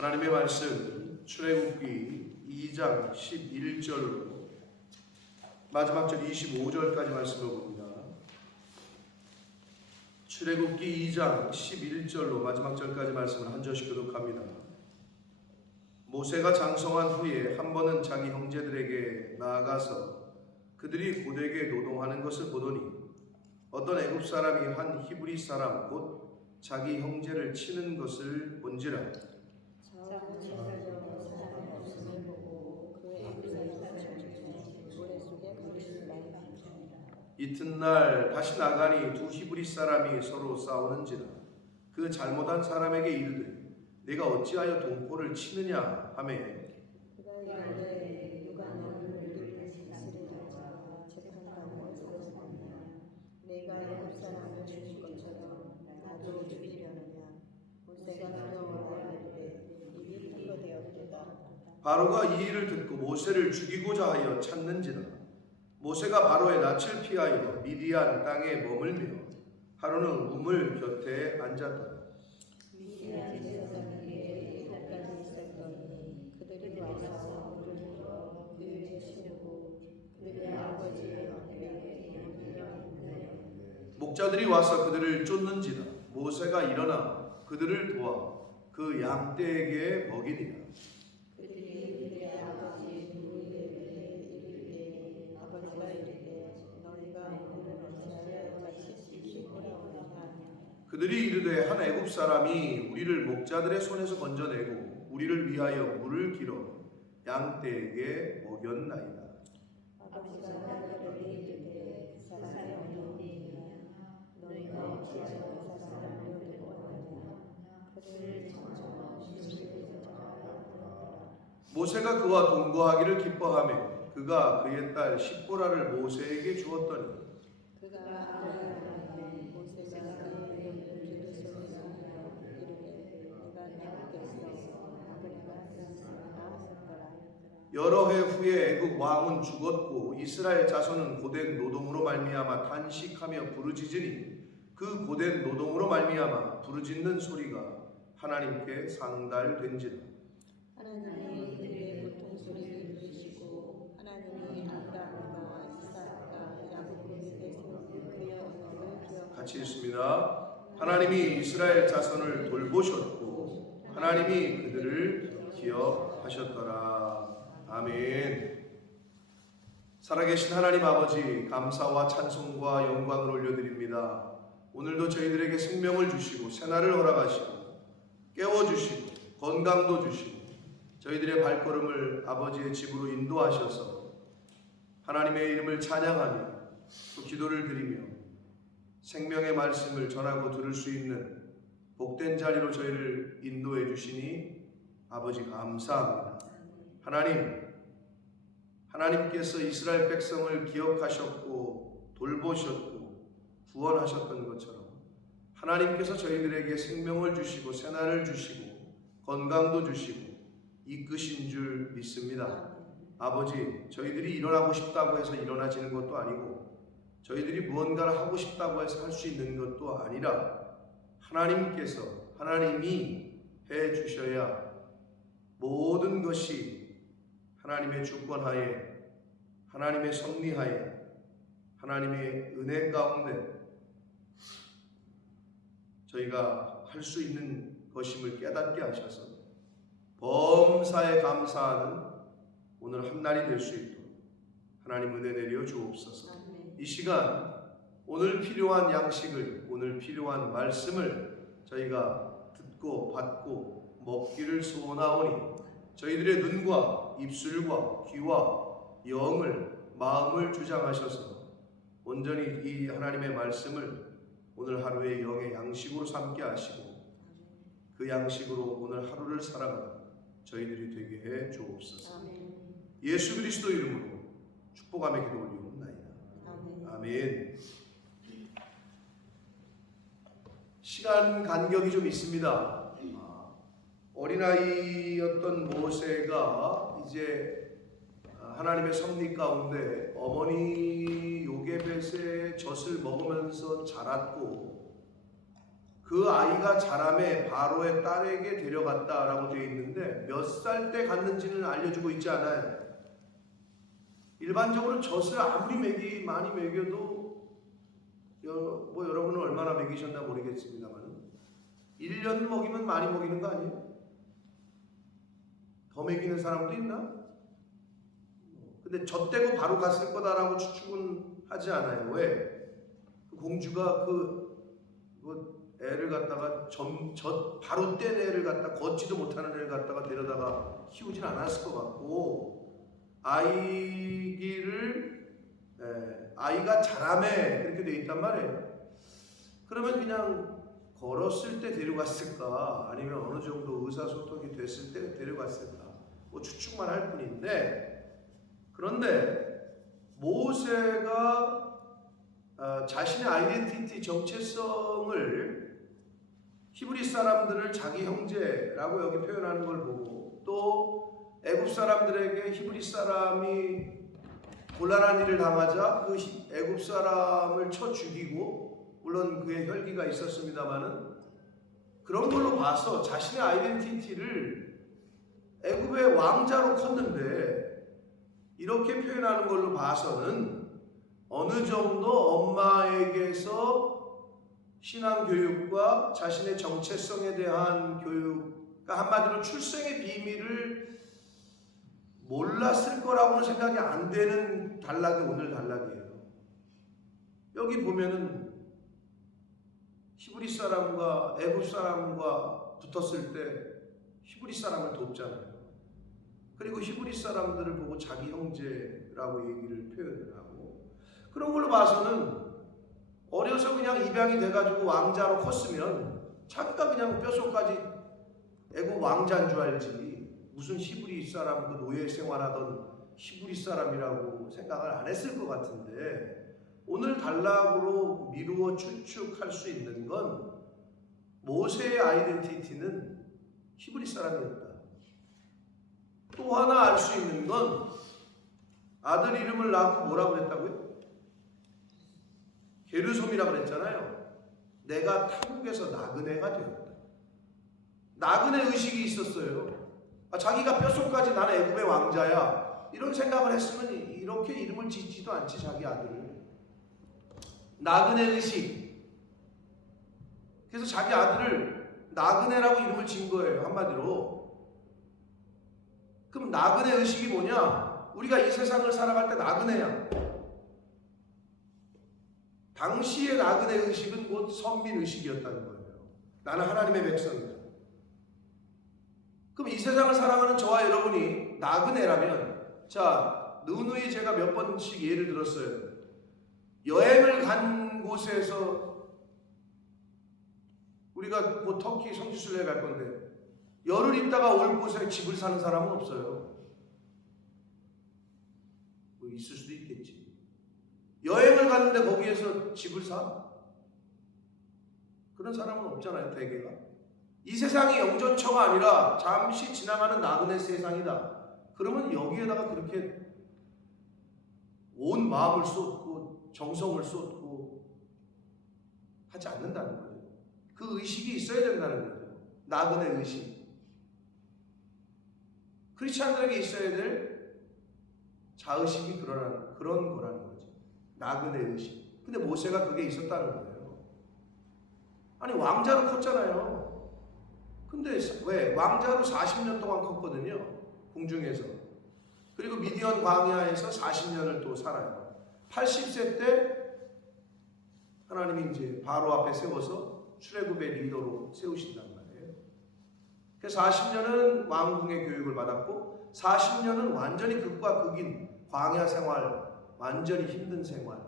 하나님의 말씀 출애굽기 2장 11절로 마지막 절 25절까지 말씀을 봅니다. 출애굽기 2장 11절로 마지막 절까지 말씀을 한 절씩 교독합니다. 모세가 장성한 후에 한 번은 자기 형제들에게 나아가서 그들이 고되게 노동하는 것을 보더니 어떤 애굽 사람이 한 히브리 사람 곧 자기 형제를 치는 것을 본지라. 이튿날 다시 나가니 두 히브리 사람이 서로 싸우는지라. 그 잘못한 사람에게 이르되 내가 어찌하여 동포를 치느냐 하매 내가 애굽 사람을 죽일 것처럼 나도 죽이려느냐. 모세가 두려워하여 이르되 입이 뚫려 되었도다. 바로가 이 일을 듣고 모세를 죽이고자 하여 찾는지라. 모세가 바로의 낯을 피하여 미디안 땅에 머물며 하루는 우물 곁에 앉았다. 미디안 제사장에게 이날까지 있었더니 그들이 와서 물을 들어 그 위에 치우고 그들의 아버지의 어깨에 목자들이 와서 그들을 쫓는지라. 모세가 일어나 그들을 도와 그 양떼에게 먹이니라. 그들이 그들의 아버지 누구에게 이르되 아버지가 이르되 너희가 오늘은 어찌하여 같이 지키고라 하냐. 그들이 이르되 한 애굽 사람이 우리를 목자들의 손에서 건져내고 우리를 위하여 물을 길어 양떼에게 먹였나이다. 아버지가 그들에게 이르되 그 사람이 어디이냐. 너희가 어찌하여 그 사람을 데리고 왔느냐. 그들을 청정하여 주시기를 전하였더라. 모세가 그와 동거하기를 기뻐하며 그가 그의 딸 십보라를 모세에게 주었더니 그가 아뢰하되 모세가 그의 이름을 주소서 이르되 내가 내게서 아버지가 되었으나 하셨더라. 여러 해 후에 애굽 왕은 죽었고 이스라엘 자손은 고된 노동으로 말미암아 탄식하며 부르짖으니 그 고된 노동으로 말미암아 부르짖는 소리가 하나님께 상달된지라. 하나님이 그들의 고통 소리를 들으시고 하나님이 아브라함과 이삭과 야곱에게 세운 그의 언약을 기억하시고 같이 읽습니다. 하나님이 이스라엘 자손을 돌보셨고 하나님이 그들을 기억하셨더라. 아멘. 살아계신 하나님 아버지, 감사와 찬송과 영광을 올려드립니다. 오늘도 저희들에게 생명을 주시고 새날을 허락하시고 깨워주시고 건강도 주시고 저희들의 발걸음을 아버지의 집으로 인도하셔서 하나님의 이름을 찬양하며 또 기도를 드리며 생명의 말씀을 전하고 들을 수 있는 복된 자리로 저희를 인도해 주시니 아버지 감사합니다. 하나님께서 이스라엘 백성을 기억하셨고 돌보셨고 구원하셨던 것처럼 하나님께서 저희들에게 생명을 주시고 새날을 주시고 건강도 주시고 이끄신 줄 믿습니다. 아버지, 저희들이 일어나고 싶다고 해서 일어나지는 것도 아니고 저희들이 무언가를 하고 싶다고 해서 할 수 있는 것도 아니라 하나님이 해 주셔야 모든 것이 하나님의 주권하에 하나님의 섭리하에 하나님의 은혜 가운데 저희가 할 수 있는 것임을 깨닫게 하셔서 범사에 감사하는 오늘 한날이 될 수 있도록 하나님 은혜 내려 주옵소서. 이 시간 오늘 필요한 양식을 오늘 필요한 말씀을 저희가 듣고 받고 먹기를 소원하오니 저희들의 눈과 입술과 귀와 영을 마음을 주장하셔서 온전히 이 하나님의 말씀을 오늘 하루의 영의 양식으로 삼게 하시고 그 양식으로 오늘 하루를 살아가는 저희들이 되게 해 주옵소서. 예수 그리스도 이름으로 축복하며 기도 올리옵나이다. 아멘. 시간 간격이 좀 있습니다. 어린아이였던 모세가 이제 하나님의 섭리 가운데 어머니 요게벳의 젖을 먹으면서 자랐고 그 아이가 자라매 바로의 딸에게 데려갔다라고 되어 있는데 몇 살 때 갔는지는 알려주고 있지 않아요. 일반적으로 젖을 아무리 많이 먹여도 뭐 여러분은 얼마나 먹이셨나 모르겠습니다만 1년 먹이면 많이 먹이는 거 아니에요? 더 먹이는 사람도 있나? 근데 젖대고 바로 갔을 거다라고 추측은 하지 않아요. 왜? 그 공주가 애를 갖다가 바로 뗀 애를 갖다 걷지도 못하는 애를 갖다가 데려다가 키우진 않았을 것 같고 아이가 자라매 그렇게 돼 있단 말이에요. 그러면 그냥 걸었을 때 데려갔을까 아니면 어느 정도 의사소통이 됐을 때 데려갔을까 뭐 추측만 할 뿐인데 그런데 모세가 자신의 아이덴티티 정체성을 히브리 사람들을 자기 형제라고 여기 표현하는 걸 보고 또 애굽 사람들에게 히브리 사람이 곤란한 일을 당하자 그 애굽 사람을 쳐 죽이고 물론 그의 혈기가 있었습니다마는 그런 걸로 봐서 자신의 아이덴티티를 애굽의 왕자로 컸는데 이렇게 표현하는 걸로 봐서는 어느 정도 엄마에게서 신앙 교육과 자신의 정체성에 대한 교육, 그러니까 한마디로 출생의 비밀을 몰랐을 거라고는 생각이 안 되는 단락이 오늘 단락이에요. 여기 보면은 히브리 사람과 애굽 사람과 붙었을 때 히브리 사람을 돕잖아요. 그리고 히브리 사람들을 보고 자기 형제라고 얘기를 표현을 하고 그런 걸로 봐서는 어려서 그냥 입양이 돼가지고 왕자로 컸으면 자기가 그냥 뼛속까지 애굽 왕자인 줄 알지 무슨 히브리 사람 그 노예 생활하던 히브리 사람이라고 생각을 안 했을 것 같은데 오늘 단락으로 미루어 추측할 수 있는 건 모세의 아이덴티티는 히브리 사람이었다. 또 하나 알 수 있는 건 아들 이름을 낳고 뭐라고 그랬다고요? 게르솜이라고 그랬잖아요. 내가 타국에서 나그네가 되었다. 나그네 의식이 있었어요. 자기가 뼛속까지 나는 애굽의 왕자야 이런 생각을 했으면 이렇게 이름을 짓지도 않지 자기 아들을. 나그네 의식. 그래서 자기 아들을 나그네라고 이름을 지은 거예요. 한마디로. 그럼 나그네 의식이 뭐냐? 우리가 이 세상을 살아갈 때 나그네야. 당시의 나그네 의식은 곧 선민 의식이었다는 거예요. 나는 하나님의 백성이다. 그럼 이 세상을 살아가는 저와 여러분이 나그네라면 자, 누누이 제가 몇 번씩 예를 들었어요. 여행을 간 곳에서 우리가 뭐 터키 성지순례 갈 건데 열흘 있다가 올 곳에 집을 사는 사람은 없어요. 뭐 있을 수도 있겠지. 여행을 갔는데 거기에서 집을 사? 그런 사람은 없잖아요, 대개가. 이 세상이 영전처가 아니라 잠시 지나가는 나그네 세상이다. 그러면 여기에다가 그렇게 온 마음을 쏟고 정성을 쏟고 하지 않는다는 거예요. 그 의식이 있어야 된다는 거예요. 나그네 의식. 크리스찬들에게 있어야 될 자의식이 그런 거라는 거죠. 나그네 의식. 근데 모세가 그게 있었다는 거예요. 아니 왕자로 컸잖아요. 근데 왜? 왕자로 40년 동안 컸거든요. 궁중에서. 그리고 미디안 광야에서 40년을 또 살아요. 80세 때 하나님이 이제 바로 앞에 세워서 출애굽의 리더로 세우신단 말이에요. 그래서 40년은 왕궁의 교육을 받았고 40년은 완전히 극과 극인 광야 생활, 완전히 힘든 생활.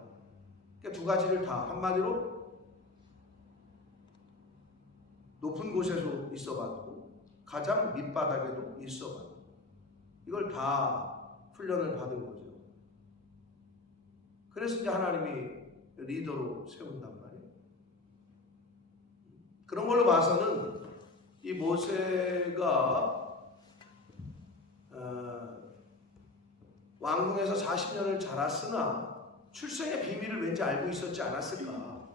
그러니까 두 가지를 다 한마디로 높은 곳에서 있어봤고 가장 밑바닥에도 있어봤고 이걸 다 훈련을 받은 거죠. 그래서 이제 하나님이 리더로 세운단 말이에요. 그런 걸로 봐서는 이 모세가 왕궁에서 40년을 자랐으나 출생의 비밀을 왠지 알고 있었지 않았을까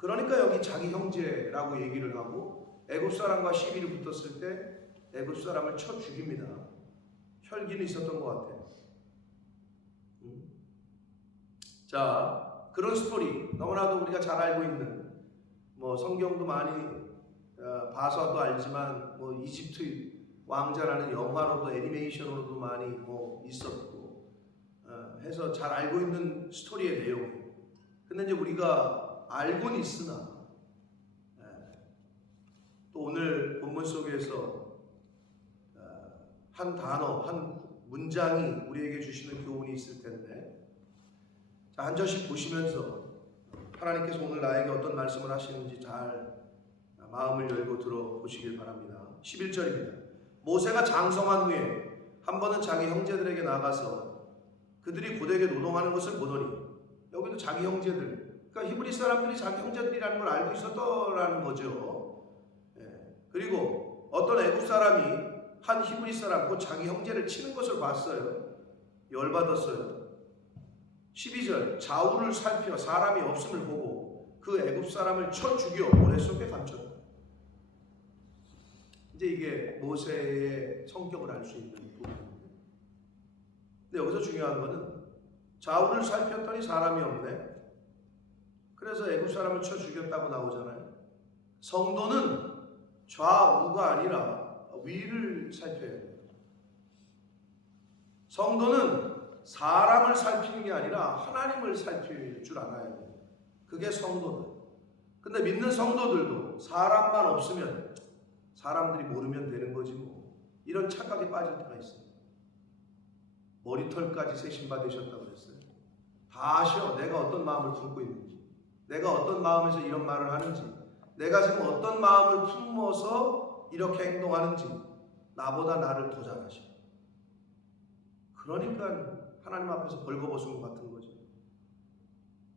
그러니까 여기 자기 형제라고 얘기를 하고 애굽 사람과 시비를 붙었을 때 애굽 사람을 쳐 죽입니다. 혈기는 있었던 것 같아요. 자, 그런 스토리 너무나도 우리가 잘 알고 있는 뭐 성경도 많이 봐서도 알지만 뭐 이집트 왕자라는 영화로도 애니메이션으로도 많이 뭐 있었고 해서 잘 알고 있는 스토리의 내용. 근데 이제 우리가 알고는 있으나 또 오늘 본문 속에서 한 단어, 한 문장이 우리에게 주시는 교훈이 있을 텐데, 자, 한 절씩 보시면서 하나님께서 오늘 나에게 어떤 말씀을 하시는지 잘 마음을 열고 들어보시길 바랍니다. 11절입니다. 모세가 장성한 후에 한 번은 자기 형제들에게 나가서 그들이 고되게 노동하는 것을 보더니, 여기도 자기 형제들, 그러니까 히브리 사람들이 자기 형제들이라는 걸 알고 있었더라는 거죠. 그리고 어떤 애굽 사람이 한 히브리 사람, 곧 자기 형제를 치는 것을 봤어요. 열받았어요. 12절, 좌우를 살펴 사람이 없음을 보고 그 애굽 사람을 쳐 죽여 모래 속에 감췄다. 이제 이게 모세의 성격을 알 수 있는 부분입니다. 근데 여기서 중요한 거는 좌우를 살폈더니 사람이 없네. 그래서 애굽 사람을 쳐 죽였다고 나오잖아요. 성도는 좌우가 아니라 위를 살펴야 돼요. 성도는 사람을 살피는 게 아니라 하나님을 살필 줄 알아야 돼요. 그게 성도들. 근데 믿는 성도들도 사람만 없으면 사람들이 모르면 되는 거지 뭐, 이런 착각에 빠질 때가 있어요. 머리털까지 세신받으셨다고 그랬어요. 다 아셔. 내가 어떤 마음을 품고 있는지, 내가 어떤 마음에서 이런 말을 하는지, 내가 지금 어떤 마음을 품어서 이렇게 행동하는지 나보다 나를 더 잘 아셔. 그러니까 하나님 앞에서 벌거벗은 것 같은 거죠.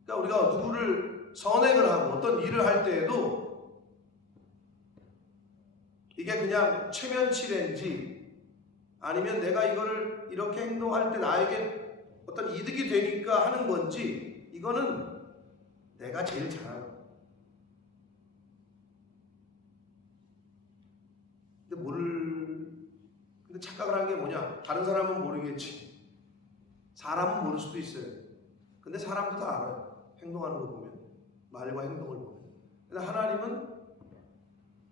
그러니까 우리가 누구를 선행을 하고 어떤 일을 할 때에도 이게 그냥 최면치레인지 아니면 내가 이거를 이렇게 행동할 때 나에게 어떤 이득이 되니까 하는 건지, 이거는 내가 제일 잘하는 거야. 근데 착각을 하는 게 뭐냐? 다른 사람은 모르겠지. 사람은 모를 수도 있어요. 근데 사람도 다 알아요. 행동하는 거 보면, 말과 행동을 보면. 근데 하나님은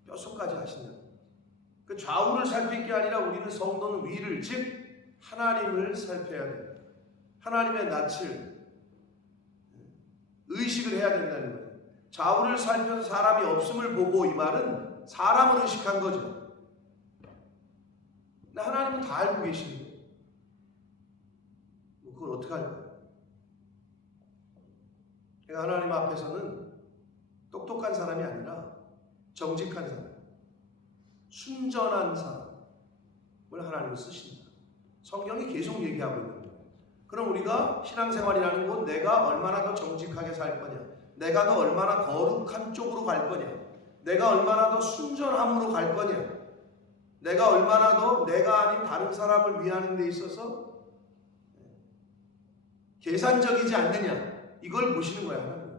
뼛속까지 아신다. 그 좌우를 살필 게 아니라 우리는 성도는 위를, 즉 하나님을 살펴야 돼요. 하나님의 낯을 의식을 해야 된다는 거예요. 좌우를 살펴서 사람이 없음을 보고, 이 말은 사람을 의식한 거죠. 근데 하나님은 다 알고 계시는 거예요. 그걸 어떻게 할까요? 그러니까 하나님 앞에서는 똑똑한 사람이 아니라 정직한 사람, 순전한 사람을 하나님은 쓰신다. 성경이 계속 얘기하고 있는 거예요. 그럼 우리가 신앙생활이라는 건 내가 얼마나 더 정직하게 살 거냐, 내가 더 얼마나 거룩한 쪽으로 갈 거냐, 내가 얼마나 더 순전함으로 갈 거냐, 내가 얼마나 더 내가 아닌 다른 사람을 위하는 데 있어서 계산적이지 않느냐, 이걸 보시는 거야. 하나님.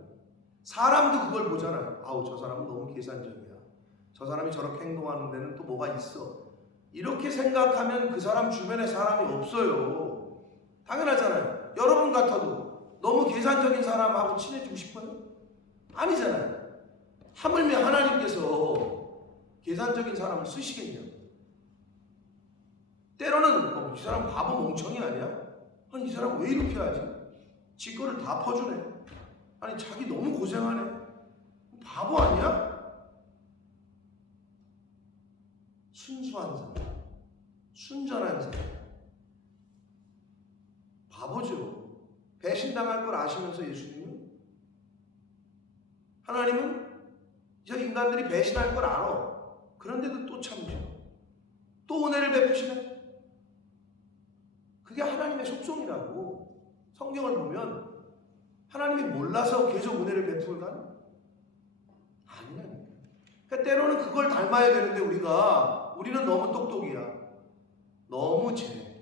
사람도 그걸 보잖아요. 아우, 저 사람은 너무 계산적이야. 저 사람이 저렇게 행동하는 데는 또 뭐가 있어. 이렇게 생각하면 그 사람 주변에 사람이 없어요. 당연하잖아요. 여러분 같아도 너무 계산적인 사람하고 친해지고 싶어요? 아니잖아요. 하물며 하나님께서 계산적인 사람을 쓰시겠냐고. 때로는 이 사람 바보 멍청이 아니야? 아니, 이 사람 왜 이렇게 하지? 지 거를 다 퍼주네. 아니, 자기 너무 고생하네. 바보 아니야? 순수한 사람, 순전한 사람. 바보죠. 배신당할 걸 아시면서 예수님은, 하나님은 저 인간들이 배신할 걸 알아. 그런데도 또 참죠. 또 은혜를 베푸시네. 그게 하나님의 속성이라고. 성경을 보면 하나님이 몰라서 계속 은혜를 베풀까? 아니라니까. 그러니까 때로는 그걸 닮아야 되는데 우리는 너무 똑똑이야. 너무 재.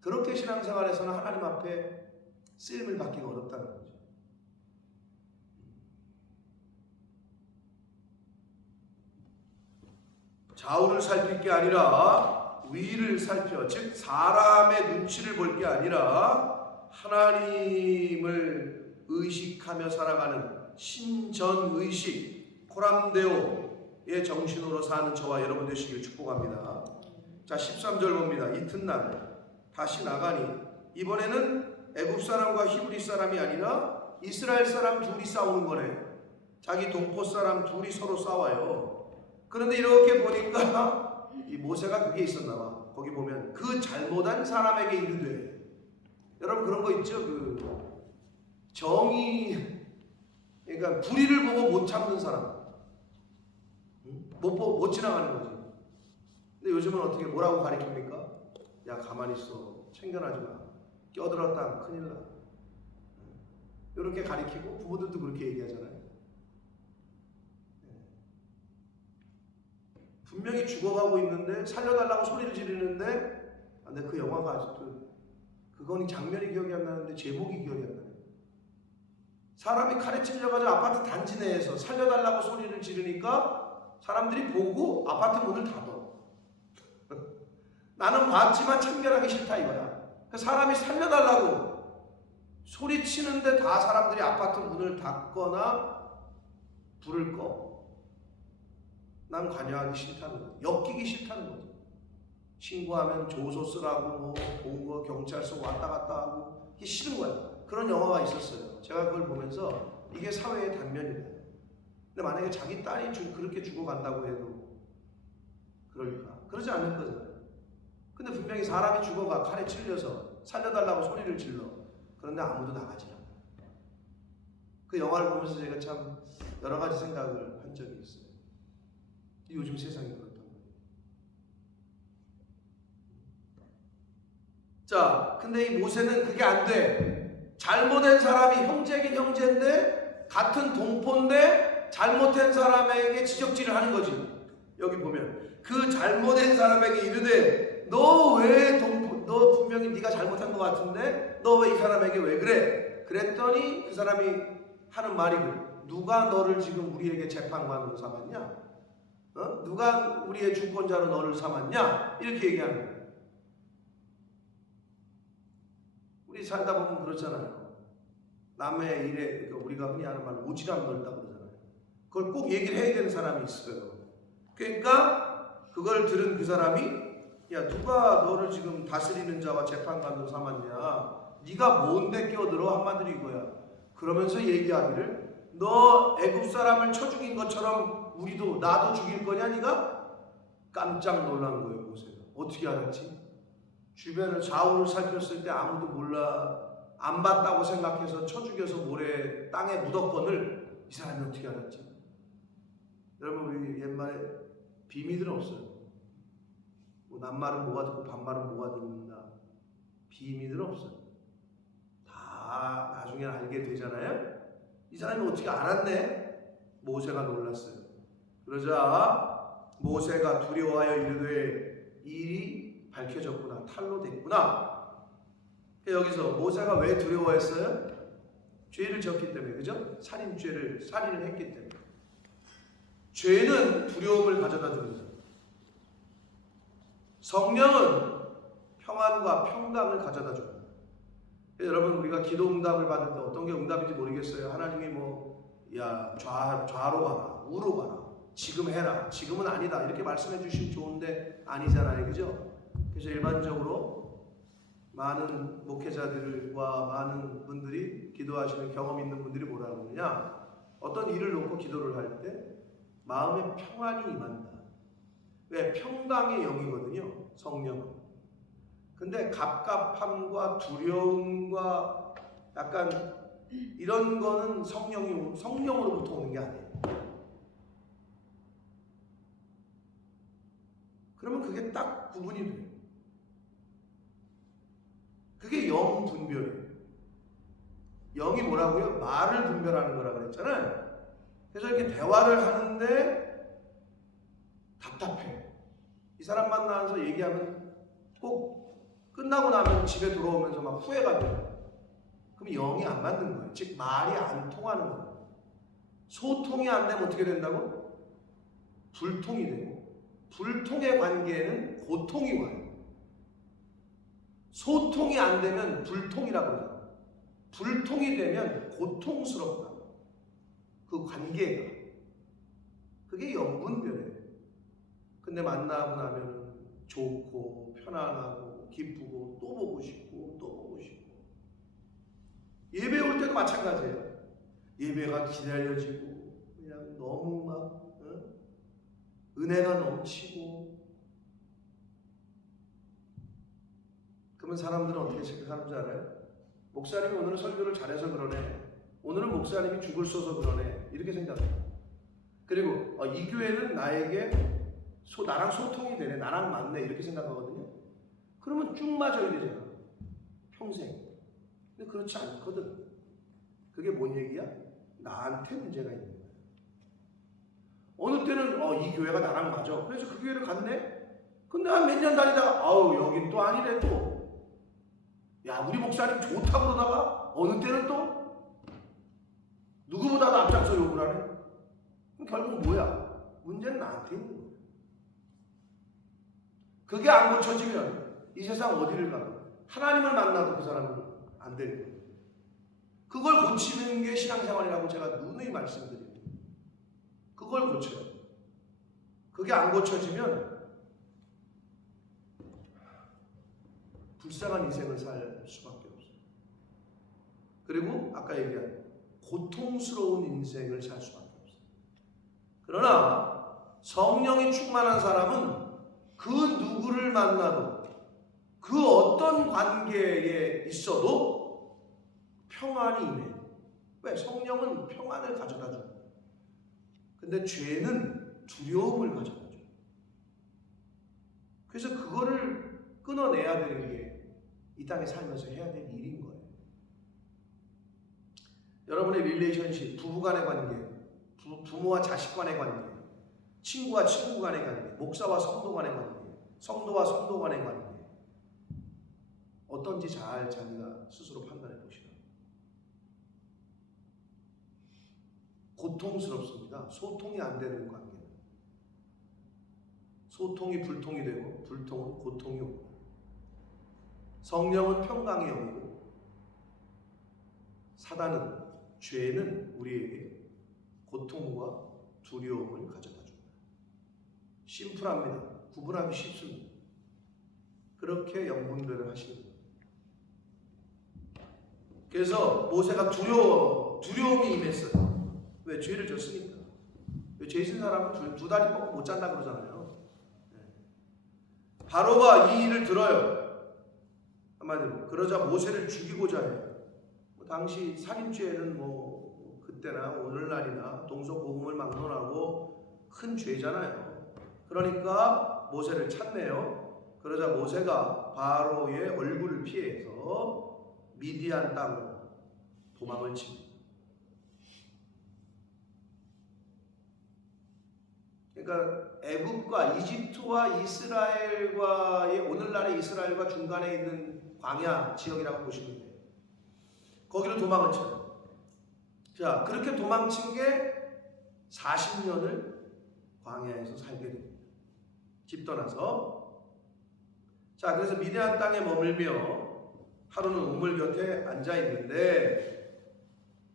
그렇게 신앙생활에서는 하나님 앞에 쓰임을 받기가 어렵다는 거죠. 좌우를 살필 게 아니라 위를 살펴, 즉 사람의 눈치를 볼 게 아니라 하나님을 의식하며 살아가는 신전의식 코람데오의 정신으로 사는 저와 여러분 되시길 축복합니다. 자, 13절 봅니다. 이튿날 다시 나가니 이번에는 애굽 사람과 히브리 사람이 아니라 이스라엘 사람 둘이 싸우는 거네. 자기 동포 사람 둘이 서로 싸워요. 그런데 이렇게 보니까 이 모세가 그게 있었나 봐. 거기 보면 그 잘못한 사람에게 이르되, 여러분 그런 거 있죠? 그 정의, 그러니까 불의를 보고 못 참는 사람, 못 지나가는 거지. 근데 요즘은 어떻게 뭐라고 가르칩니까? 야 가만히 있어, 챙겨나지 마, 껴들었다 큰일 나. 이렇게 가르치고 부모들도 그렇게 얘기하잖아요. 분명히 죽어가고 있는데 살려달라고 소리를 지르는데, 근데 그 영화가 아직도 그건 장면이 기억이 안 나는데 제목이 기억이 안 나요. 사람이 칼에 찔려가지고 아파트 단지 내에서 살려달라고 소리를 지르니까 사람들이 보고 아파트 문을 닫아. 나는 봤지만 참견하기 싫다 이거야. 사람이 살려달라고 소리치는데 다 사람들이 아파트 문을 닫거나 불을 꺼. 난 관여하기 싫다는 거지. 엮이기 싫다는 거지. 신고하면 조서 쓰라고 뭐 본거 경찰서 왔다 갔다 하고 이게 싫은 거야. 그런 영화가 있었어요. 제가 그걸 보면서 이게 사회의 단면이래. 근데 만약에 자기 딸이 그렇게 죽어간다고 해도 그럴까? 그러지 않을 거잖아요. 근데 분명히 사람이 죽어가 칼에 찔려서 살려달라고 소리를 질러. 그런데 아무도 나가지 않아. 그 영화를 보면서 제가 참 여러 가지 생각을 한 적이 있어요. 요즘 세상이 그렇단 말이에요. 자, 근데 이 모세는 그게 안 돼. 잘못된 사람이 형제긴 형제인데 같은 동포인데 잘못된 사람에게 지적질을 하는 거지. 여기 보면 그 잘못된 사람에게 이르되 너 분명히 네가 잘못한 것 같은데 너 왜 이 사람에게 왜 그래? 그랬더니 그 사람이 하는 말이 누가 너를 지금 우리에게 재판관으로 삼았냐? 누가 우리의 주권자로 너를 삼았냐? 이렇게 얘기하는 거예요. 우리 살다 보면 그렇잖아요. 남의 일에, 그러니까 우리가 흔히 하는 말 오지랖 넓다 그러잖아요. 그걸 꼭 얘기를 해야 되는 사람이 있어요. 그러니까 그걸 들은 그 사람이 야 누가 너를 지금 다스리는 자와 재판관으로 삼았냐? 네가 뭔데 끼어들어? 한마디로 이거야. 그러면서 얘기하기를 너 애굽 사람을 쳐 죽인 것처럼 우리도 나도 죽일 거냐 네가? 깜짝 놀란 거예요. 모세가. 어떻게 알았지? 주변을 좌우를 살폈을 때 아무도 몰라 안 봤다고 생각해서 쳐 죽여서 모래 땅에 묻었건을 이 사람이 어떻게 알았지? 여러분 우리 옛말에 비밀은 없어요. 뭐 낱말은 뭐가 듣고 반말은 뭐가 듣는다. 비밀은 없어요. 다 나중에 알게 되잖아요. 이 사람이 어떻게 알았네? 모세가 놀랐어요. 그러자 모세가 두려워하여 이르되 일이 밝혀졌구나. 탈로 됐구나. 여기서 모세가 왜 두려워했어요? 죄를 지었기 때문에. 그죠? 살인을 했기 때문에. 죄는 두려움을 가져다 줍니다. 성령은 평안과 평강을 가져다 줍니다. 여러분 우리가 기도 응답을 받을 때 어떤 게 응답인지 모르겠어요. 하나님이 좌로 가라, 우로 가라, 지금 해라, 지금은 아니다 이렇게 말씀해 주시면 좋은데 아니잖아요. 그죠? 그래서 일반적으로 많은 목회자들과 많은 분들이 기도하시는 경험 있는 분들이 뭐라고 그러냐, 어떤 일을 놓고 기도를 할 때 마음에 평안이 임한다. 왜? 평강의 영이거든요, 성령은. 근데 갑갑함과 두려움과 약간 이런 거는 성령으로부터 오는 게 아니에요. 그러면 그게 딱 구분이 돼요. 그게 영 분별이에요. 영이 뭐라고요? 말을 분별하는 거라고 그랬잖아요. 그래서 이렇게 대화를 하는데 답답해. 이 사람 만나서 얘기하면 꼭 끝나고 나면 집에 돌아오면서 막 후회가 돼요. 그럼 영이 안 맞는 거예요. 즉 말이 안 통하는 거예요. 소통이 안 되면 어떻게 된다고? 불통이 되고, 불통의 관계에는 고통이 와요. 소통이 안 되면 불통이라고 그러죠. 불통이 되면 고통스럽다. 그 관계가. 그게 영분별이에요. 근데 만나고 나면 좋고 편안하고 기쁘고 또 보고 싶고 또 보고 싶고. 예배 올 때도 마찬가지예요. 예배가 기다려지고 그냥 너무 막 은혜가 넘치고. 그러면 사람들은 어떻게 생각하는 줄 알아요? 목사님이 오늘은 설교를 잘해서 그러네. 오늘은 목사님이 죽을 써서 그러네. 이렇게 생각해요. 그리고 이 교회는 나랑 소통이 되네. 나랑 맞네. 이렇게 생각하거든요. 그러면 쭉 맞아야 되잖아. 평생. 근데 그렇지 않거든. 그게 뭔 얘기야? 나한테 문제가 있는 거야. 어느 때는 이 교회가 나랑 맞아. 그래서 그 교회를 갔네? 근데 한 몇 년 다니다가 여긴 또 아니래 또. 야, 우리 목사님 좋다고 그러다가 어느 때는 또 누구보다도 앞장서 욕을 하네. 그럼 결국 뭐야? 문제는 나한테 있는 거야. 그게 안 고쳐지면 이 세상 어디를 가도 하나님을 만나도 그 사람은 안 되는 거예요. 그걸 고치는 게 신앙생활이라고 제가 누누이 말씀드립니다. 그걸 고쳐요. 그게 안 고쳐지면 불쌍한 인생을 살 수밖에 없어요. 그리고 아까 얘기한 고통스러운 인생을 살 수밖에 없어요. 그러나 성령이 충만한 사람은 그 누구를 만나도 그 어떤 관계에 있어도 평안이 임해요. 왜? 성령은 평안을 가져다 줘요. 근데 죄는 두려움을 가져다 줘요. 그래서 그거를 끊어내야 되는 게 이 땅에 살면서 해야 될 일인 거예요. 여러분의 릴레이션십, 부부간의 관계, 부모와 자식 간의 관계, 친구와 친구 간의 관계, 목사와 성도 간의 관계, 성도와 성도 간의 관계, 어떤지 잘 자기가 스스로 판단해 보시라. 고통스럽습니다. 소통이 안 되는 관계. 소통이 불통이 되고 불통은 고통이 오고, 성령은 평강이 오고, 사단은, 죄는 우리에게 고통과 두려움을 가져다 줍니다. 심플합니다. 구분하기 쉽습니다. 그렇게 영분별을 하시는 거예요. 그래서 모세가 두려움이 임했어요. 왜? 죄를 졌으니까. 왜? 죄 짓는 사람은 두 다리 뻗고 못 잔다 그러잖아요. 바로가 이 일을 들어요. 한마디로 그러자 모세를 죽이고자 해요. 당시 살인죄는 그때나 오늘날이나 동서고금을 막론하고 큰 죄잖아요. 그러니까 모세를 찾네요. 그러자 모세가 바로의 얼굴을 피해서 미디안 땅으로 도망을 칩니다. 그러니까 애굽과 이집트와 이스라엘과의, 오늘날의 이스라엘과 중간에 있는 광야 지역이라고 보시면 돼요. 거기로 도망을 쳐요. 자, 그렇게 도망친 게 40년을 광야에서 살게 됩니다. 집 떠나서. 자, 그래서 미디안 땅에 머물며 하루는 우물 곁에 앉아 있는데,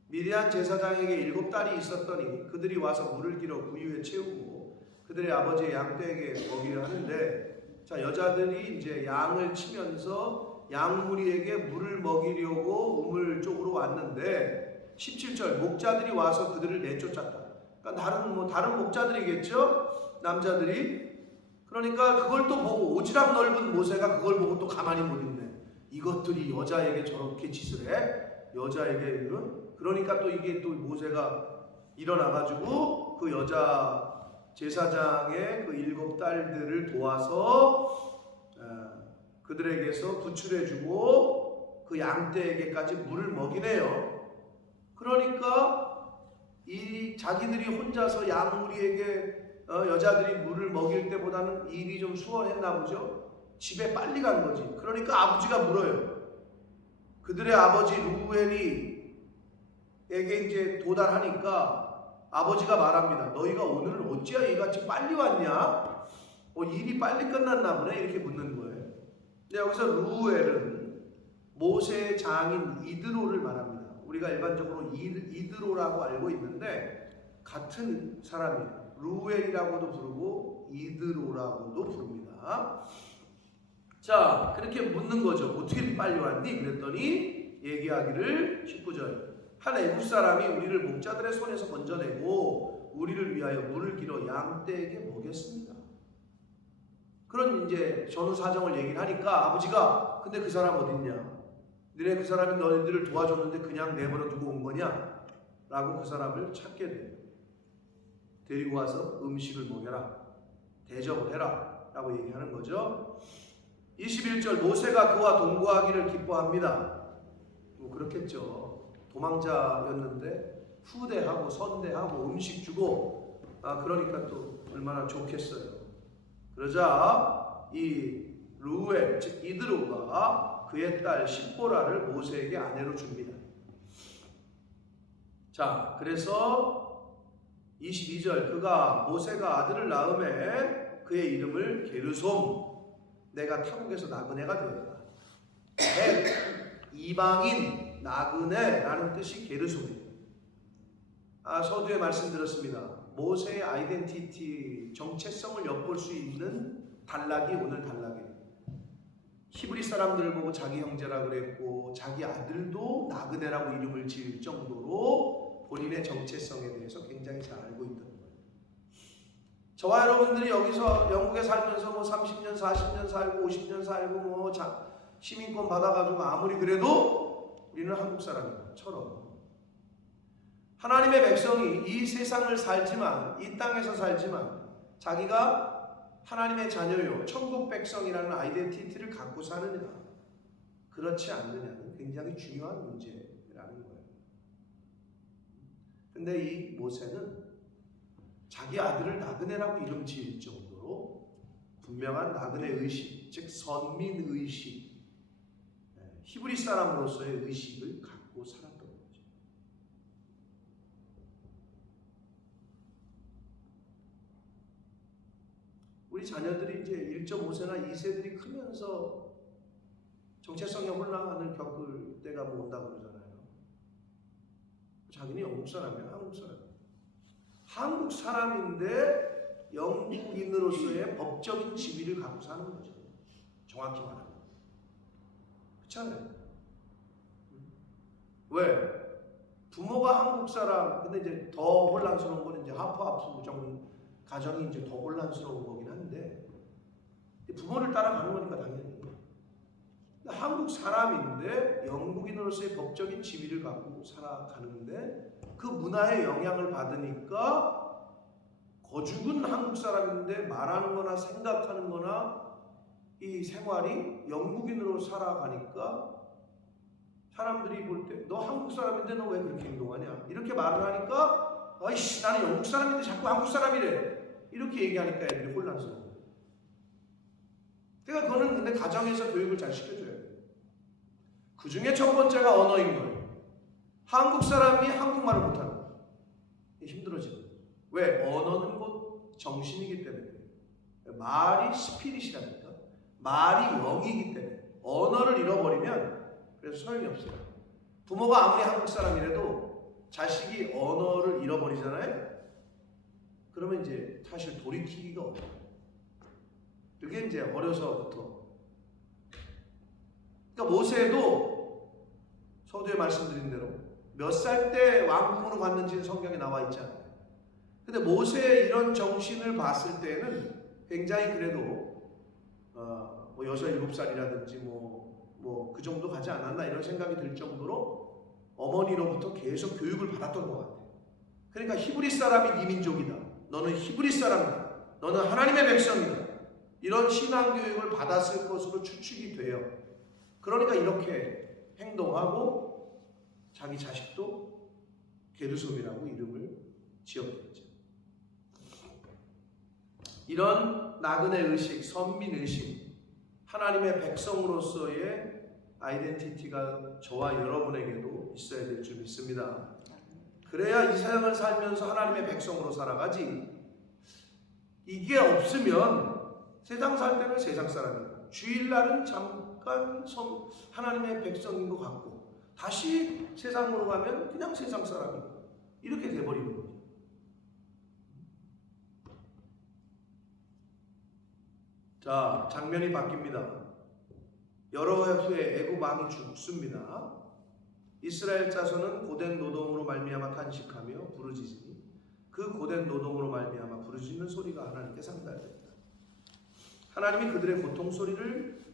미디안 제사장에게 7딸이 있었더니 그들이 와서 물을 길어 구유에 채우고 그들의 아버지의 양떼에게 먹이려 하는데, 자, 여자들이 이제 양을 치면서 양무리에게 물을 먹이려고 우물 쪽으로 왔는데, 17절, 목자들이 와서 그들을 내쫓았다. 그러니까 다른 목자들이겠죠? 남자들이. 그러니까 그걸 또 보고 오지랖 넓은 모세가 그걸 보고 또 가만히 못 있네. 이것들이 여자에게 저렇게 짓을 해? 여자에게. 그러니까 또 이게 또 모세가 일어나가지고 그 여자 제사장의 그 7딸들을 도와서 그들에게서 구출해주고 그 양떼에게까지 물을 먹이네요. 그러니까 이 자기들이 혼자서 양무리에게 여자들이 물을 먹일 때보다는 일이 좀 수월했나 보죠. 집에 빨리 간 거지. 그러니까 아버지가 물어요. 그들의 아버지 루벤에게 이제 도달하니까 아버지가 말합니다. 너희가 오늘은 어찌하여 이같이 빨리 왔냐? 일이 빨리 끝났나 보네 이렇게 묻는 거예요. 근데 여기서 루엘은 모세의 장인 이드로를 말합니다. 우리가 일반적으로 이드로라고 알고 있는데 같은 사람이에요. 루엘이라고도 부르고 이드로라고도 부릅니다. 자, 그렇게 묻는 거죠. 어떻게 이렇게 빨리 왔니? 그랬더니 얘기하기를 19절. 한 애굽 사람이 우리를 목자들의 손에서 건져내고 우리를 위하여 물을 길어 양떼에게 먹였습니다. 그런 이제 전후 사정을 얘기를 하니까 아버지가 근데 그 사람 어딨냐? 너네 그 사람이 너희들을 도와줬는데 그냥 내버려 두고 온 거냐? 라고 그 사람을 찾게 돼요. 데리고 와서 음식을 먹여라. 대접을 해라. 라고 얘기하는 거죠. 21절 모세가 그와 동거하기를 기뻐합니다. 뭐 그렇겠죠. 도망자였는데 후대하고 선대하고 음식 주고 그러니까 또 얼마나 좋겠어요. 그러자 이 루엘 즉 이드로가 그의 딸 십보라를 모세에게 아내로 줍니다. 자, 그래서 22절 그가 모세가 아들을 낳음에 그의 이름을 게르솜 내가 타국에서 나그네가 되었다. 이방인 나그네라는 뜻이 게르솜이에요. 서두에 말씀드렸습니다. 모세의 아이덴티티 정체성을 엿볼 수 있는 단락이 오늘 단락이에요. 히브리 사람들을 보고 자기 형제라 그랬고 자기 아들도 나그네라고 이름을 지을 정도로 본인의 정체성에 대해서 굉장히 잘 알고 있던 거예요. 저와 여러분들이 여기서 영국에 살면서 뭐 30년, 40년 살고 50년 살고 뭐 시민권 받아가지고 아무리 그래도 우리는 한국 사람처럼 하나님의 백성이 이 세상을 살지만 이 땅에서 살지만 자기가 하나님의 자녀요 천국 백성이라는 아이덴티티를 갖고 사느냐 그렇지 않느냐는 굉장히 중요한 문제라는 거예요. 근데 이 모세는 자기 아들을 나그네라고 이름 지을 정도로 분명한 나그네 의식, 즉 선민 의식, 히브리 사람으로서의 의식을 갖고 살았던 거죠. 우리 자녀들이 이제 1.5세나 2세들이 크면서 정체성의 혼란을 겪을 때가 온다고 그러잖아요. 자기는 영국 사람이야, 한국 사람이야. 한국 사람인데 영국인으로서의 법적인 지위를 갖고 사는 거죠. 정확히 말하면. 그렇잖아요. 왜? 부모가 한국 사람, 근데 이제 더 혼란스러운 거는 이제 하프하프 가정이 이제 더 혼란스러운 거긴 한데, 부모를 따라가는 거니까 당연히. 한국 사람인데 영국인으로서의 법적인 지위를 갖고 살아가는데 그 문화의 영향을 받으니까 거죽은 한국 사람인데 말하는 거나 생각하는 거나 이 생활이 영국인으로 살아가니까 사람들이 볼 때 너 한국 사람인데 너 왜 그렇게 행동하냐 이렇게 말을 하니까 아이씨 나는 영국 사람인데 자꾸 한국 사람이래 이렇게 얘기하니까 애들이 혼란스러워. 그러니까 그거는 근데 가정에서 교육을 잘 시켜줘야 돼요. 그 중에 첫 번째가 언어인 거예요. 한국 사람이 한국말을 못하는 거예요. 힘들어지는 거예요. 왜? 언어는 곧 정신이기 때문에 말이 스피릿이라니까 말이 영이기 때문에 언어를 잃어버리면 그래서 소용이 없어요. 부모가 아무리 한국 사람이라도 자식이 언어를 잃어버리잖아요. 그러면 이제 사실 돌이키기가 어려워요. 그게 이제 어려서부터. 그러니까 모세도 서두에 말씀드린 대로 몇 살 때 왕궁으로 갔는지는 성경에 나와 있지 않아요. 근데 모세의 이런 정신을 봤을 때는 굉장히 그래도 뭐 6, 7살이라든지 뭐 그 정도 가지 않았나 이런 생각이 들 정도로 어머니로부터 계속 교육을 받았던 것 같아요. 그러니까 히브리 사람이 네 민족이다. 너는 히브리 사람이다. 너는 하나님의 백성이다. 이런 신앙 교육을 받았을 것으로 추측이 돼요. 그러니까 이렇게 행동하고 자기 자식도 게르솜이라고 이름을 지었겠죠. 이런 나그네 의식, 선민 의식, 하나님의 백성으로서의 아이덴티티가 저와 여러분에게도 있어야 될 줄 믿습니다. 그래야 이 세상을 살면서 하나님의 백성으로 살아가지. 이게 없으면 세상 살 때는 세상 사람이고 주일날은 잠깐 하나님의 백성인 것 같고 다시 세상으로 가면 그냥 세상 사람이고 이렇게 돼버리는 거죠. 자, 장면이 바뀝니다. 여러 해 후에 애굽 왕이 죽습니다. 이스라엘 자손은 고된 노동으로 말미암아 탄식하며 부르짖으니 그 고된 노동으로 말미암아 부르짖는 소리가 하나님께 상달된다. 하나님이 그들의 고통 소리를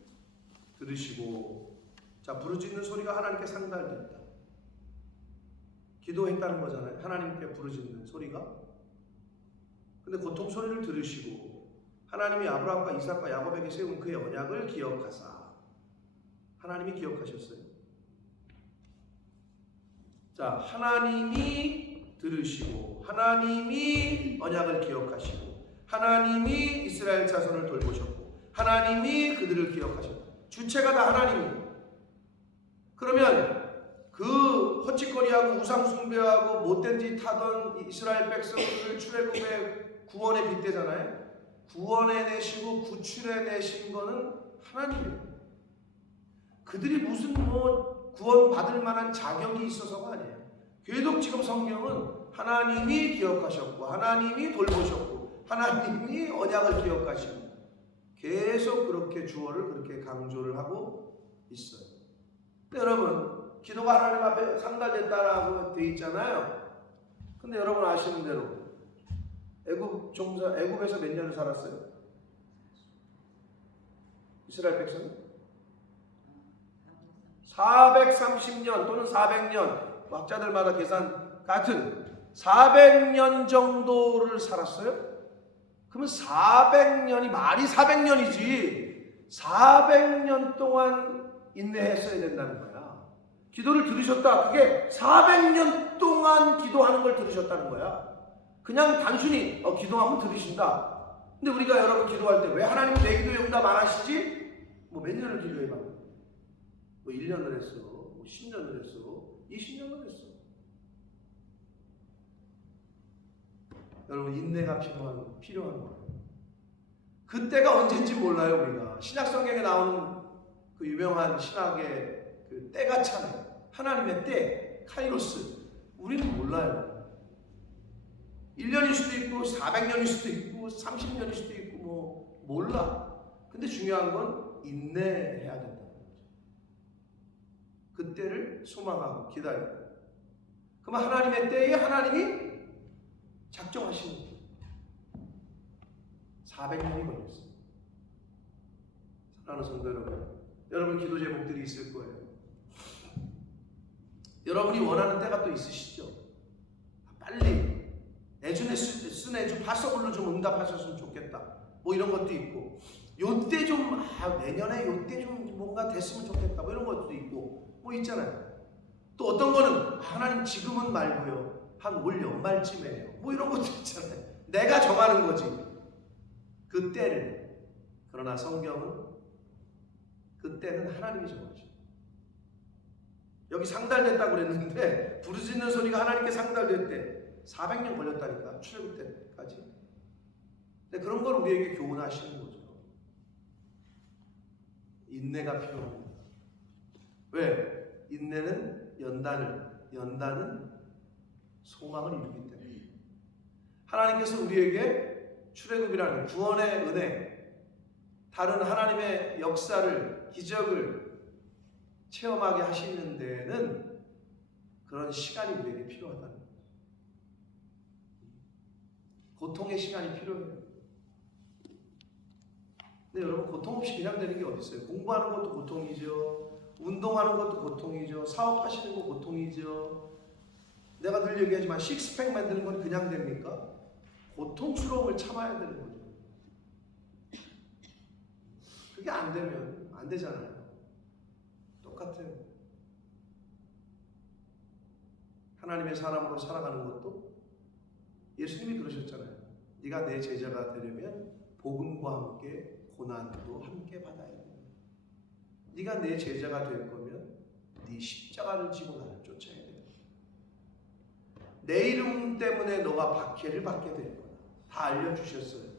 들으시고, 자, 부르짖는 소리가 하나님께 상달된다. 기도했다는 거잖아요. 하나님께 부르짖는 소리가. 근데 고통 소리를 들으시고 하나님이 아브라함과 이삭과 야곱에게 세운 그의 언약을 기억하사. 하나님이 기억하셨어요. 자, 하나님이 들으시고 하나님이 언약을 기억하시고 하나님이 이스라엘 자손을 돌보셨고 하나님이 그들을 기억하셨다. 주체가 다 하나님이에요. 그러면 그 헛짓거리하고 우상숭배하고 못된 짓 하던 이스라엘 백성들을 출애굽의 구원에 빗대잖아요. 구원해내시고 구출해내신 거는 하나님이에요. 그들이 무슨 구원받을 만한 자격이 있어서가 아니에요. 계속 지금 성경은 하나님이 기억하셨고 하나님이 돌보셨고 하나님이 언약을 기억하시고 계속 그렇게 주어를 그렇게 강조를 하고 있어요. 근데 여러분, 기도가 하나님 앞에 상달됐다라고 돼 있잖아요. 근데 여러분 아시는 대로 애굽에서 몇 년을 살았어요? 이스라엘 백성이 430년 또는 400년, 학자들마다 계산 같은 400년 정도를 살았어요? 그러면 400년이 말이 400년이지 400년 동안 인내했어야 된다는 거야. 기도를 들으셨다. 그게 400년 동안 기도하는 걸 들으셨다는 거야. 그냥 단순히 기도하면 들으신다. 근데 우리가 여러분 기도할 때 왜 하나님은 내 기도에 응답 안 하시지? 몇 년을 기도해봐. 1년을 했어, 10년을 했어, 20년을 했어. 여러분, 인내가 필요한 거예요. 그때가 언제인지 몰라요. 우리가 신약 성경에 나오는 그 유명한 신학의 그 때가 차네. 하나님의 때, 카이로스. 우리는 몰라요. 1년일 수도 있고 400년일 수도 있고 30년일 수도 있고 몰라. 근데 중요한 건 인내해야 된다는 거죠. 그때를 소망하고 기다려요. 그럼 하나님의 때에 하나님이 작정하시는 거예요. 400년이 걸렸어요. 사랑하는 성도 여러분 기도 제목들이 있을 거예요. 여러분이 원하는 때가 또 있으시죠? 빨리 내주에 쓴 애주 파서블로 좀 응답하셨으면 좋겠다. 이런 것도 있고, 요때 좀 내년에 요때 좀 뭔가 됐으면 좋겠다. 이런 것도 있고, 있잖아요. 또 어떤 거는 하나님 지금은 말고요. 한 올 연말쯤에요. 이런 것도 있잖아요. 내가 정하는 거지. 그 때를. 그러나 성경은 그 때는 하나님이 정하죠. 여기 상달됐다고 그랬는데 부르짖는 소리가 하나님께 상달됐대. 400년 걸렸다니까. 출애굽 때까지. 근데 그런 걸 우리에게 교훈하시는 거죠. 인내가 필요합니다. 왜? 인내는 연단은 소망을 이루기 때문에. 하나님께서 우리에게 출애굽이라는 구원의 은혜, 다른 하나님의 역사를, 기적을 체험하게 하시는 데에는 그런 시간이 우리에게 필요하다는 거예요. 고통의 시간이 필요해요. 근데 여러분, 고통 없이 그냥 되는 게 어디 있어요? 공부하는 것도 고통이죠. 운동하는 것도 고통이죠. 사업하시는 거 고통이죠. 내가 늘 얘기하지만 식스팩 만드는 건 그냥 됩니까? 고통스러움을 참아야 되는 거죠. 그게 안 되면 안 되잖아요. 똑같아요. 하나님의 사람으로 살아가는 것도 예수님이 그러셨잖아요. 네가 내 제자가 되려면 복음과 함께 고난도 함께 받아야 돼. 네가 내 제자가 될 거면 네 십자가를 지고 나를 쫓아야 돼. 내 이름 때문에 너가 박해를 받게 될 거다. 다 알려주셨어요.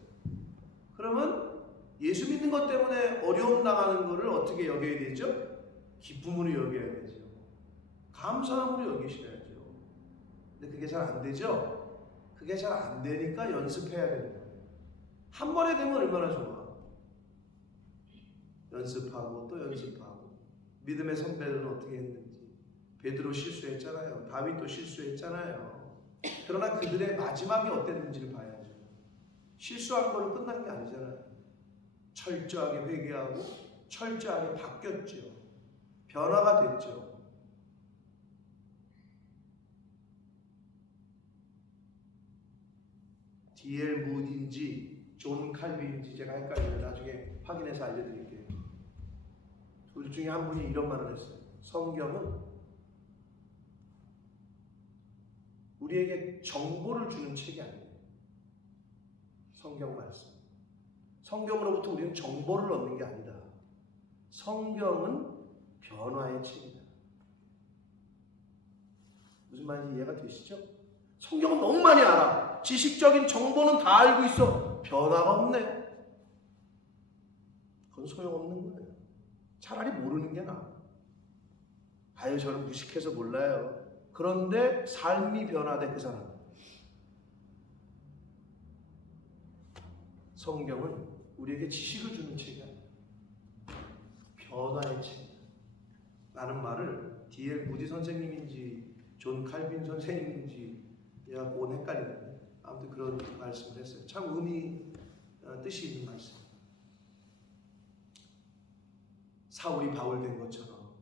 그러면 예수 믿는 것 때문에 어려움 당하는 것을 어떻게 여겨야 되죠? 기쁨으로 여겨야 되죠. 감사함으로 여기셔야죠. 근데 그게 잘 안 되죠? 그게 잘 안 되니까 연습해야 되는 거예요. 한 번에 되면 얼마나 좋아. 연습하고 또 연습하고. 믿음의 선배들은 어떻게 했는지. 베드로 실수했잖아요. 다윗도 실수했잖아요. 그러나 그들의 마지막이 어땠는지를 봐야죠. 실수한 걸로 끝난 게 아니잖아요. 철저하게 회개하고 철저하게 바뀌었죠. 변화가 됐죠. D.L. 무디인지 존 칼빈인지 제가 헷갈리면 나중에 확인해서 알려드릴게요. 둘 중에 한 분이 이런 말을 했어요. 성경은 우리에게 정보를 주는 책이 아니에요. 성경 말씀. 성경으로부터 우리는 정보를 얻는 게 아니다. 성경은 변화의 책이다. 무슨 말인지 이해가 되시죠? 성경은 너무 많이 알아. 지식적인 정보는 다 알고 있어. 변화가 없네. 그건 소용없는 거예요. 차라리 모르는 게 나아. 아유, 저는 무식해서 몰라요. 그런데 삶이 변화돼, 그 사람. 성경은 우리에게 지식을 주는 책이 아니야. 변화의 책. 라는 말을 D.L. 무디 선생님인지 존 칼빈 선생님인지 내가 그건 헷갈리는데 아무튼 그런 말씀을 했어요. 참 뜻이 있는 말씀. 사울이 바울 된 것처럼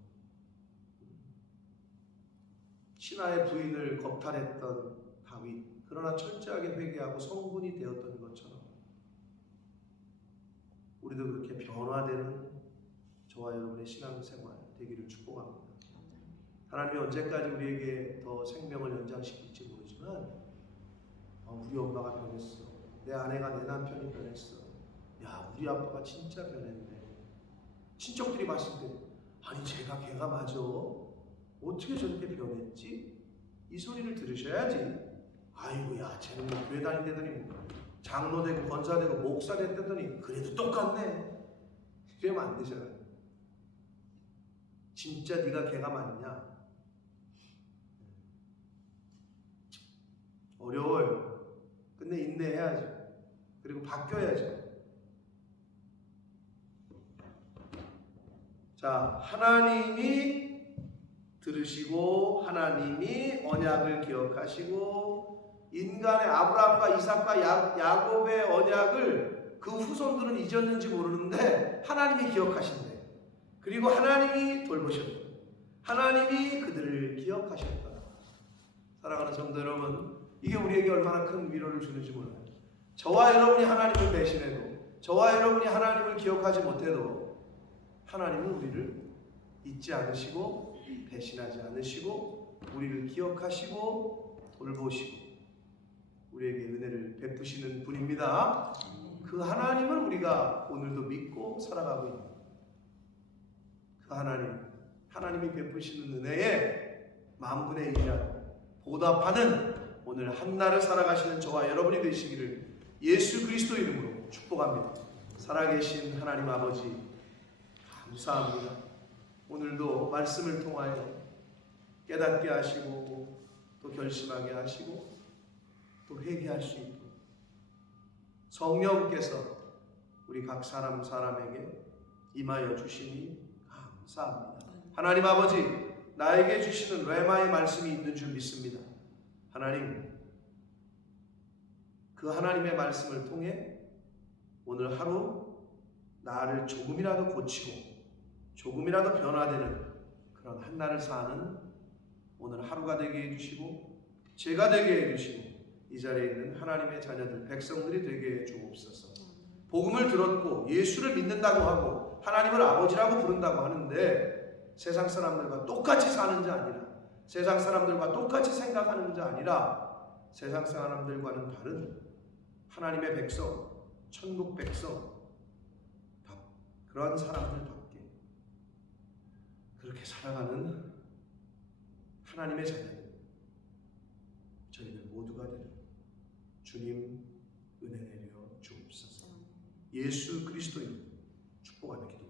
신하의 부인을 겁탈했던 다윗, 그러나 철저하게 회개하고 성군이 되었던 것처럼 우리도 그렇게 변화되는 저와 여러분의 신앙생활 되기를 축복합니다. 하나님이 언제까지 우리에게 더 생명을 연장시킬지 모르지만 우리 엄마가 변했어. 내 아내가 내 남편이 변했어. 야, 우리 아빠가 진짜 변했네. 친척들이 봤을 때 아니 걔가 맞아. 어떻게 저렇게 변했지? 이 소리를 들으셔야지. 아이고야, 쟤는 뭐 교회 다닌다더니 장로 되고 권사 되고 목사 됐다더니 그래도 똑같네. 그러면 안 되잖아요. 진짜 네가 걔가 맞냐? 어려워요. 근데 인내해야죠. 그리고 바뀌어야죠. 자, 하나님이 들으시고 하나님이 언약을 기억하시고 인간의 아브라함과 이삭과 야곱의 언약을 그 후손들은 잊었는지 모르는데 하나님이 기억하신대. 그리고 하나님이 돌보셨다. 하나님이 그들을 기억하셨다. 사랑하는 성도 여러분, 이게 우리에게 얼마나 큰 위로를 주는지 몰라요. 저와 여러분이 하나님을 배신해도, 저와 여러분이 하나님을 기억하지 못해도 하나님은 우리를 잊지 않으시고 배신하지 않으시고 우리를 기억하시고 돌보시고 우리에게 은혜를 베푸시는 분입니다. 그 하나님을 우리가 오늘도 믿고 살아가고 있는 그 하나님이 베푸시는 은혜에 만분의 1이라도 보답하는 오늘 한날을 살아가시는 저와 여러분이 되시기를 예수 그리스도 이름으로 축복합니다. 살아계신 하나님 아버지 감사합니다. 오늘도 말씀을 통하여 깨닫게 하시고 또 결심하게 하시고 또 회개할 수 있도록 성령께서 우리 각 사람에게 임하여 주시니 감사합니다. 하나님 아버지, 나에게 주시는 레마의 말씀이 있는 줄 믿습니다. 하나님, 그 하나님의 말씀을 통해 오늘 하루 나를 조금이라도 고치고 조금이라도 변화되는 그런 한날을 사는 오늘 하루가 되게 해주시고 제가 되게 해주시고 이 자리에 있는 하나님의 자녀들, 백성들이 되게 해주옵소서. 복음을 들었고 예수를 믿는다고 하고 하나님을 아버지라고 부른다고 하는데 세상 사람들과 똑같이 사는 자 아니라 세상 사람들과 똑같이 생각하는 자 아니라 세상 사람들과는 다른 하나님의 백성, 천국 백성, 그런 사람들답게 그렇게 살아가는 하나님의 자녀들, 저희들 모두가 되는 주님 은혜 내려 주옵소서. 예수 그리스도인 축복하며 기도합니다.